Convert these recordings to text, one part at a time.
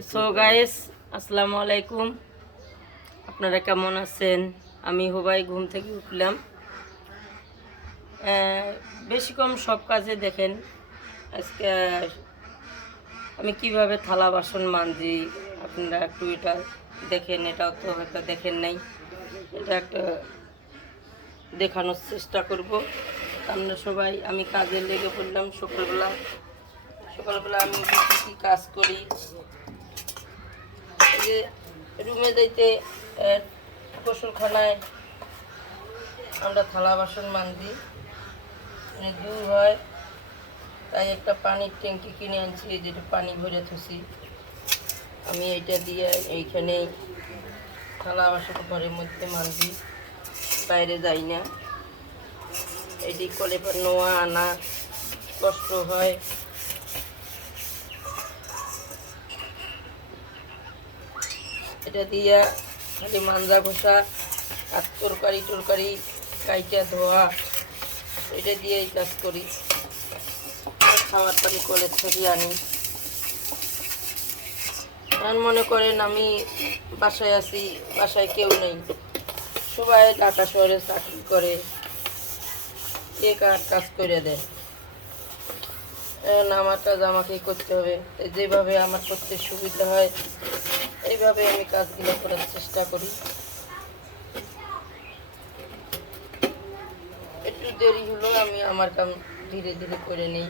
So guys, আসসালামু আলাইকুম। আপনারা কেমন আছেন? আমি হুবাই ঘুম থেকে উঠলাম। বেশি কম সব কাজে দেখেন আজকে আমি কিভাবে থালা বাসন মানজি। আপনারা একটু এটা দেখেন, এটাও তো হয়তো দেখেন নাই। এটা একটা দেখানোর চেষ্টা করব। আমরা সবাই আমি কাজে লেগে পড়লাম। সকালবেলা আমি কী কাজ করি, যে রুমে যাইতে গোসলখানায় আমরা থালা বাসন মানজি, মানে দূর হয়, তাই একটা পানির ট্যাঙ্কি কিনে আনছি, যেটা পানি ভরে থুছি। আমি এইটা দিয়ে এইখানে থালা বাসন ঘরের মধ্যে মানজি, বাইরে যাই না। এটি কলে নোয়া আনা কষ্ট হয়। এটা দিয়া খালি মাঞ্জা ঘষা আর তরকারি কাইটা ধোয়া, এটা দিয়েই কাজ করি। খাবার পানি কলের থেকে আনি। আর মনে করেন আমি বাসায় আছি, বাসায় কেউ নেই, সবাই ঢাকা শহরে চাকরি করে, কে কার কাজ করে দেয়। আমার কাজ আমাকেই করতে হবে। যেভাবে আমার করতে সুবিধা হয় এইভাবে আমি কাজগুলো করার চেষ্টা করি। একটু দেরি হলো, আমি আমার কাম ধীরে ধীরে করে নিই।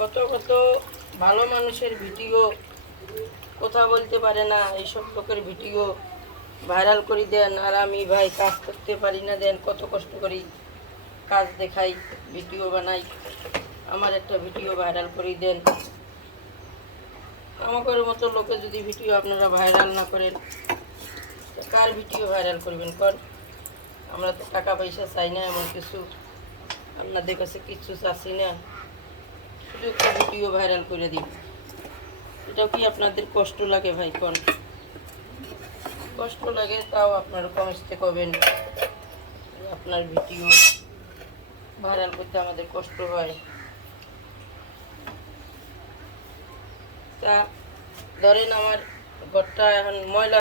কত কত ভালো মানুষের ভিডিও কথা বলতে পারে না, এইসব লোকের ভিডিও ভাইরাল করে দেন। আর আমি ভাই কাজ করতে পারি না, দেন কত কষ্ট করি কাজ দেখাই, ভিডিও বানাই, আমার একটা ভিডিও ভাইরাল করে দেন। আমাদের মতো লোকের যদি ভিডিও আপনারা ভাইরাল না করেন, কার ভিডিও ভাইরাল করবেন কর? আমরা তো টাকা পয়সা চাই না, এমন কিছু আপনাদের কাছে কিছু চাচ্ছি না, শুধু একটা ভিডিও ভাইরাল করে দিই। এটাও কি আপনাদের কষ্ট লাগে ভাই? কোন কষ্ট লাগে? তাও আপনারা কমেন্টে করবেন। আপনার ভিডিও ভাইরাল করতে আমাদের কষ্ট হয়। তা ধরেন আমার ঘরটা এখন ময়লা